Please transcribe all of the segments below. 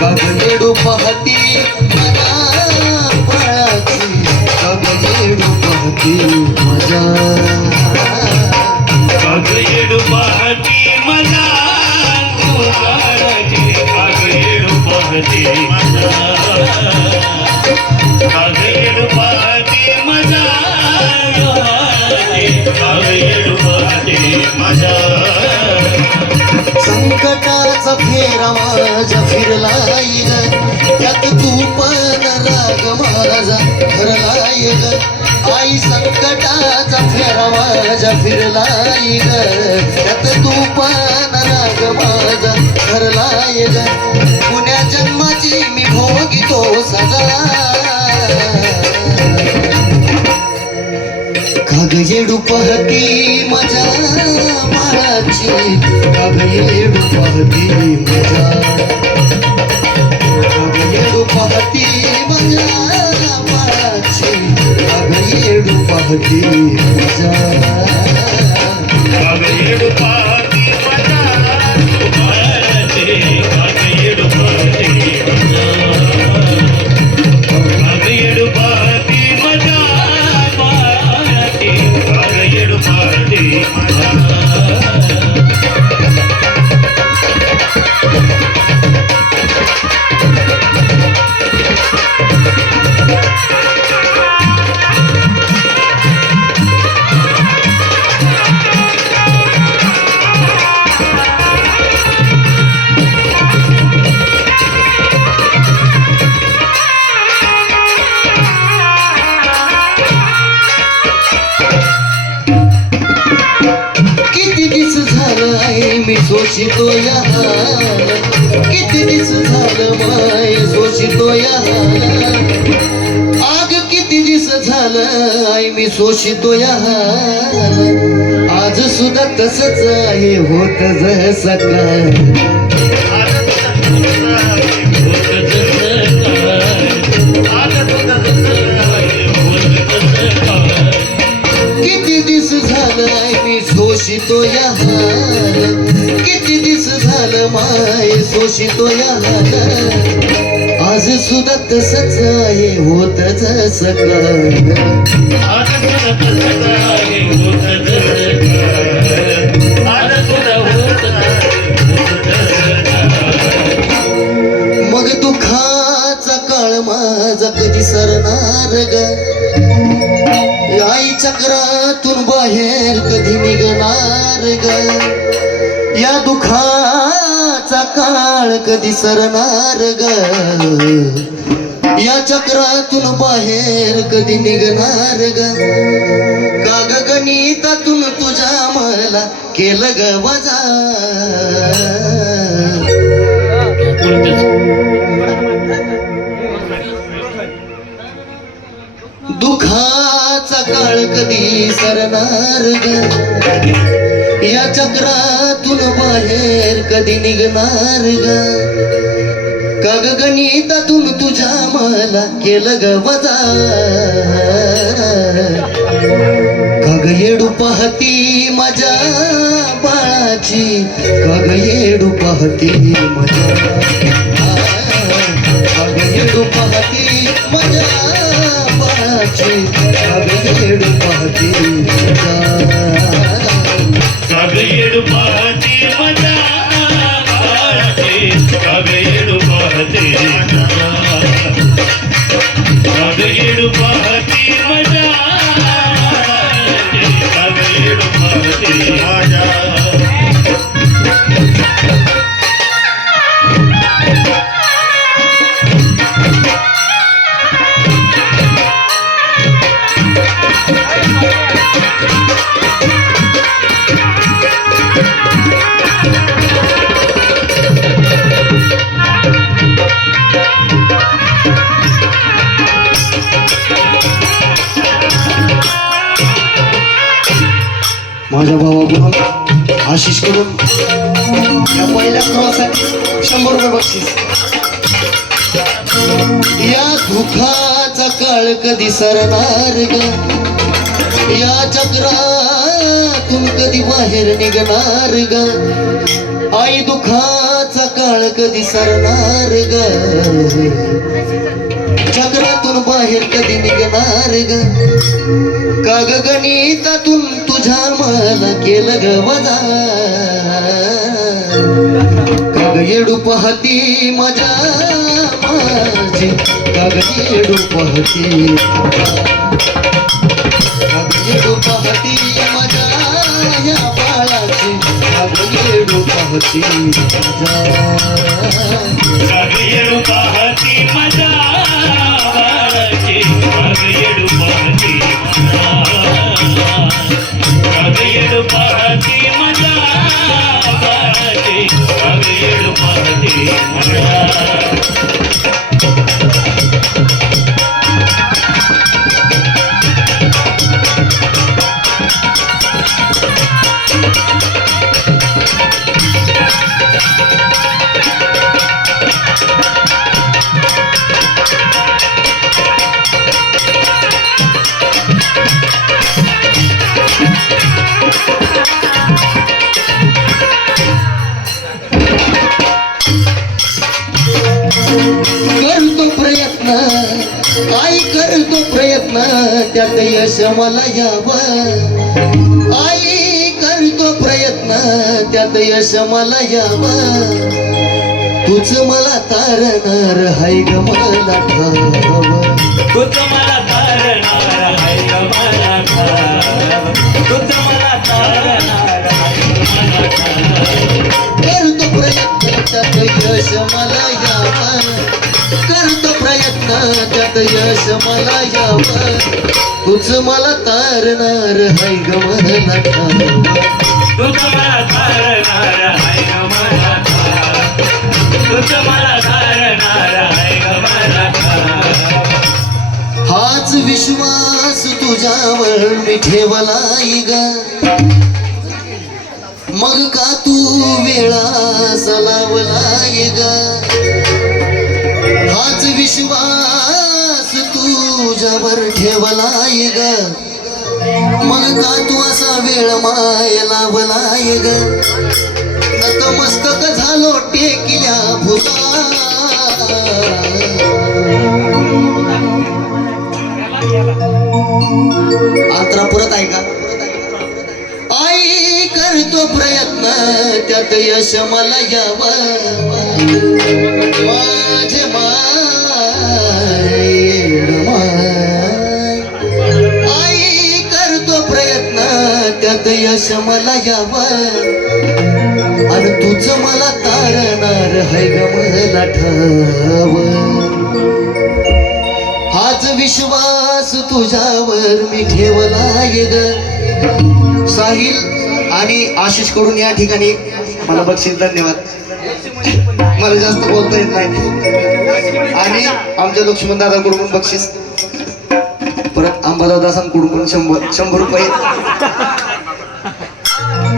गगनेडू पाहती मजा बाळाची गगनेडू पाहती. तुझा फेरा माझा फिरलाय ग त्यात तू पण राग माझा भरलाय ग आई संकटाचा फेरा माझा फिरलाय ग त्यात तू पण राग माझा भरलाय ग पुण्या जन्माची मी भोगितो सजा. काग येडू पाहती माझ्या बाळाची काग येडू पाहती माझ्या काग येडू पाहती माझ्या बाळाची काग येडू पाहती माझ्या कागयेडू पाहती मला शोषितो या किती दिस झालं माय शोषितो या आग किती दिस झालं आई मी शोषितो या आज सुद्धा तसंच आहे होत जसं काय. शोषितो या हाल किती दिस झालं माय शोषितो या हाल आज सुद्धा तसंच आहे होत जसं काय मग कधी सरणार ग? या चक्रातून बाहेर कधी निघणार ग? काग गणितातून तुझ्या मला केलं ग वजा? दुखाचा काळ कधी सरणार ग? चक्रातून बाहेर कधी निघणार ग? गणितातून तुझ्या मला केलं ग वजा. काग येडू पाहती माझ्या बाळाची काग येडू पाहती माझ्या माझ्या भावाकडून आशिष करून या पहिल्या प्रवासात शंभर रुपये बक्षीस. या दुःखाचा काळ कधी सरणार ग? या चक्रातून कधी बाहेर निघणार ग? आई दुःखाचा काळ कधी सरणार ग? चक्रातून बाहेर कधी निघणार ग? का ग गणितातून तुझ्या मला केलं ग वजा. का येडू पाहती मजा. माझी का येडू पाहती. का येडू पाहती मजा या बाळाची. का येडू पाहती मजा कागयेडू पाहती मजा बाळाची. कागयेडू पाहती मजा कागयेडू पाहती मजा बाळाची कागयेडू पाहती मजा त्यात यश मला यावं आई करतो प्रयत्न त्यात यश मला यावं तुझ मला तारणार हाय ग मला ठाव तुझ मला तारणार ग मला ठाव. तुझ तारणार. करतो प्रयत्न त्यात यश मला यावं करतो प्रयत्न त्यात यश मला यावं तुझ मला तारणार हाय ग मला ठाव तुझ मला तारणार आहे ग मला ठाव. तुझ मला तारणार आहे ग मला ठाव. हाच विश्वास तुझ्यावर मी ठेवलाय ग मग का तू वेळा सलावलाय ग विश्वास तुझ्यावर ठेवलाय ग. मग का तू असा वेळ माय लावलाय ग? नतमस्तक झालो टेकल्या भुता अंतरा परत आहे का? करतो प्रयत्न त्यात यश मला यावं. माझे मा आई करतो प्रयत्न त्यात यश मला यावं आणि तुझं मला तारणार है ग मला ठाव हाच विश्वास तुझ्यावर मी ठेवलाय ग. साहिल आणि आशिषकडून या ठिकाणी मला बक्षीस धन्यवाद. मला जास्त बोलता येत नाही. आणि आमच्या लक्ष्मण दादाकडून बक्षीस. परत अंबादादासांकडून पण शंभर शंभर रुपये.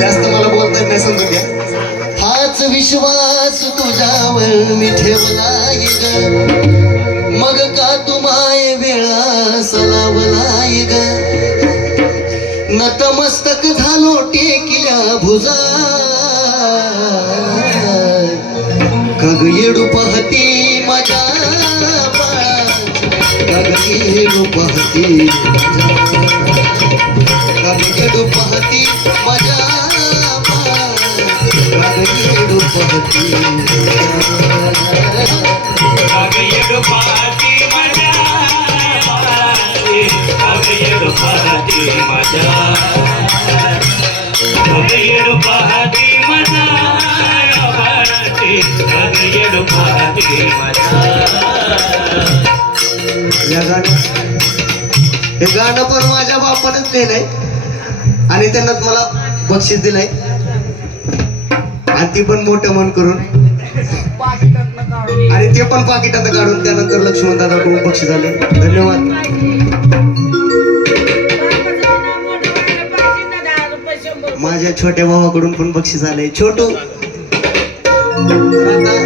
जास्त मला बोलता नाही समजून घ्या. हाच विश्वास तुझ्यावर मी ठेवला ग. मग का तुम्हाय वेळा सलावलाय ग? नतमस्तक झालो टेकिल्या भुजा. कग येडू पाहती माझ्या बाळा कग येडू पाहती कग येडू पाहती माझ्या बाळा कग येडू पाहती कागयेडू पाहती मजा बाळाची. कागयेडू पाहती मजा कागयेडू पाहती कागयेडू या गाणं. हे गाणं पण माझ्या बापानच लिहिलंय. आणि त्यांनाच मला बक्षीस दिलंय. आणि ती पण मोठं मन करून. आणि ते पण पाकिटात काढून त्यानंतर लक्ष्मण दादाकडून बक्षीस आले. धन्यवाद. माझ्या छोट्या भावाकडून पण बक्षीस आले. छोटू. आता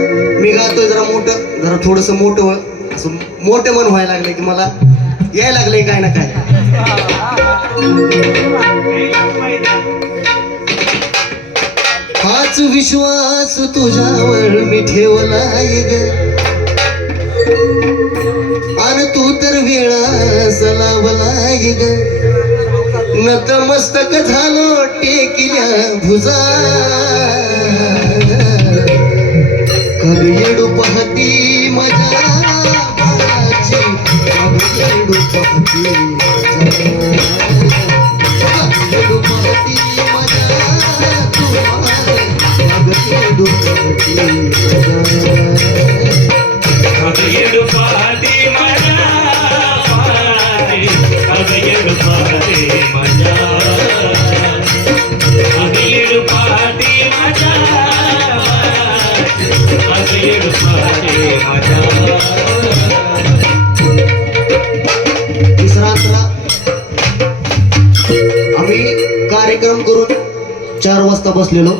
मी गातोय जरा मोठं जरा थोडस मोठं असं मोठं मन व्हायला लागले की मला यायला लागले काय ना काय. हाच विश्वास तुझ्यावर मी ठेवलाय ग. आणि तू तर वेळा सलावलाय ग. नतमस्तक झालो टेकिल्या भुजा तिसरा अंतरा आम्ही कार्यक्रम करून चार वाजता बसलेलो.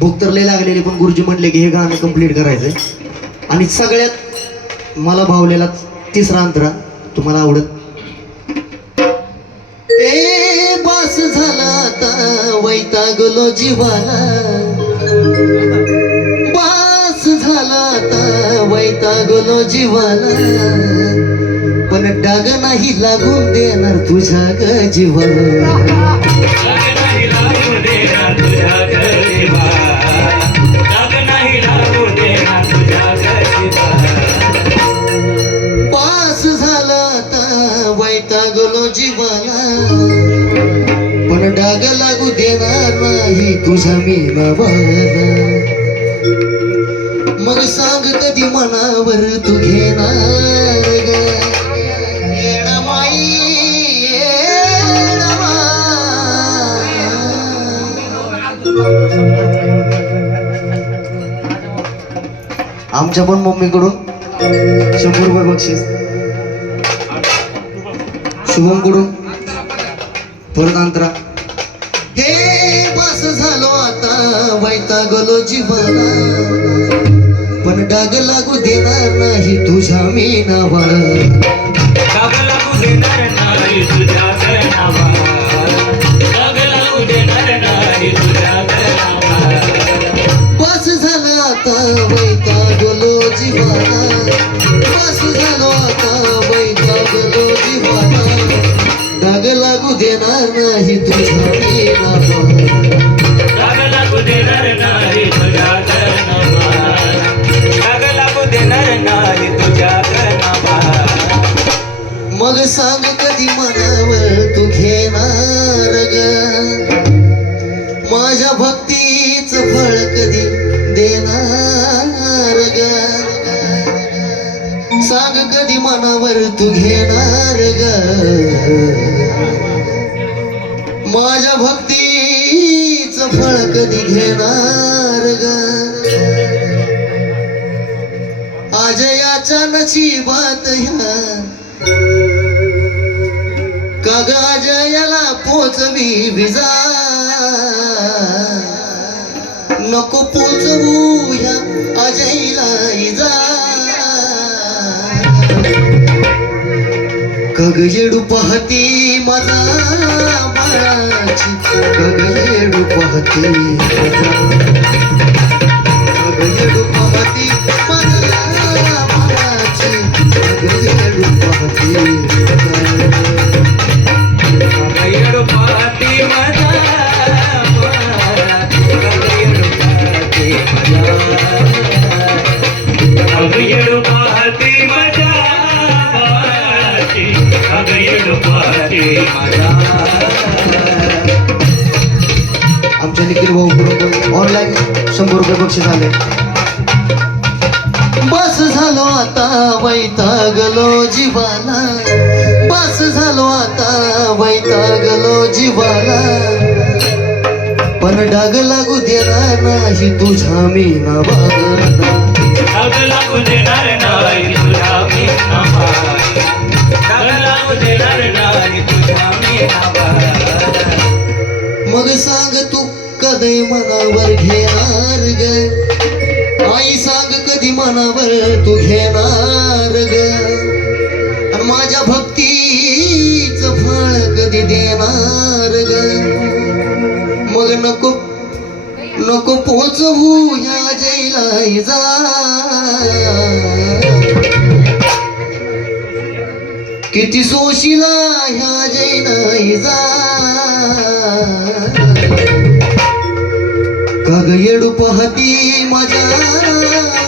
भूक तर लय लागलेली पण गुरुजी म्हणले की हे गाणं कंप्लीट करायचंय. आणि सगळ्यात मला भावलेला तिसरा अंतरा तुम्हाला आवडत? ए बास झाला आता वैतागलो जीवाला. वैतागलो जीवन. पण डाग नाही लागून देणार तुझ्या ग जीवन. पास झाला आता वैतागलो जीवन. पण डाग लागू देणार नाही तुझ्या मी बाबा मनावर तू घेणार आमच्या पण मम्मीकडून शंभर रुपये बक्षीस शुभमकडून परत अंतरा हे बस झालो आता वैतागलो जीवना डाग लागू देणार नाही तुझ्या मी नावाला डाग लागू देणार नाही तुझ्या कधी तू घेणार ग. माझ्या भक्तीच फळ कधी घेणार ग? आजयाच्या नशिबात ह्या. कागाज अजयाला पोचवी विजा? नको पोचवू ह्या अजयला इजा. कग येडू पाहती माझा बाळाची कग येडू पाहती कग येडू पाहती माझा बाळाची कग येडू पाहती येडू पाहती आमच्या निखिल भाऊ बरोबर ऑनलाईन शंभर रुपये बक्षीस आले. बस झालो आता वैतागलो जीवाला. बस झालो आता वैतागलो जीवाला. पण डाग लागू देणार नाही तुझ्या मी ना बाग लागू देणार तू घेणार ग. आणि माझ्या भक्तीच फळ कधी देणार ग. मग नको नको पोचवू ह्या जैला जा. किती सोशिला ह्या जैना जा. काग येडू पाहती माझ्या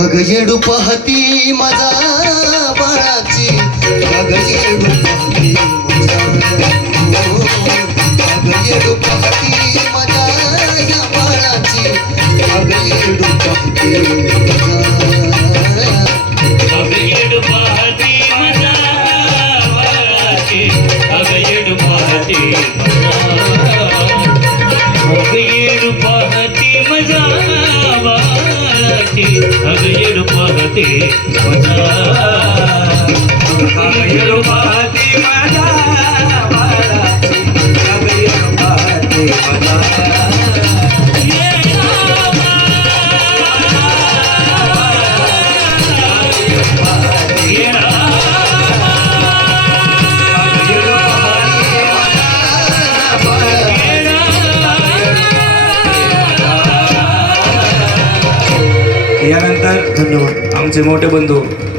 काग येडू पाहती माझा बाळाची. काग येडू पाहती माझा येडू पाहती माझा या बाळाची. काग येडू पाहती अग येड पाहती माझ्या बाळाची. अग येड पाहती बाळाची. अग येड पाहती माझ्या. अग येड पाहती माझ्या बाळाची. यानंतर धन्यवाद. आमचे मोठे बंधू.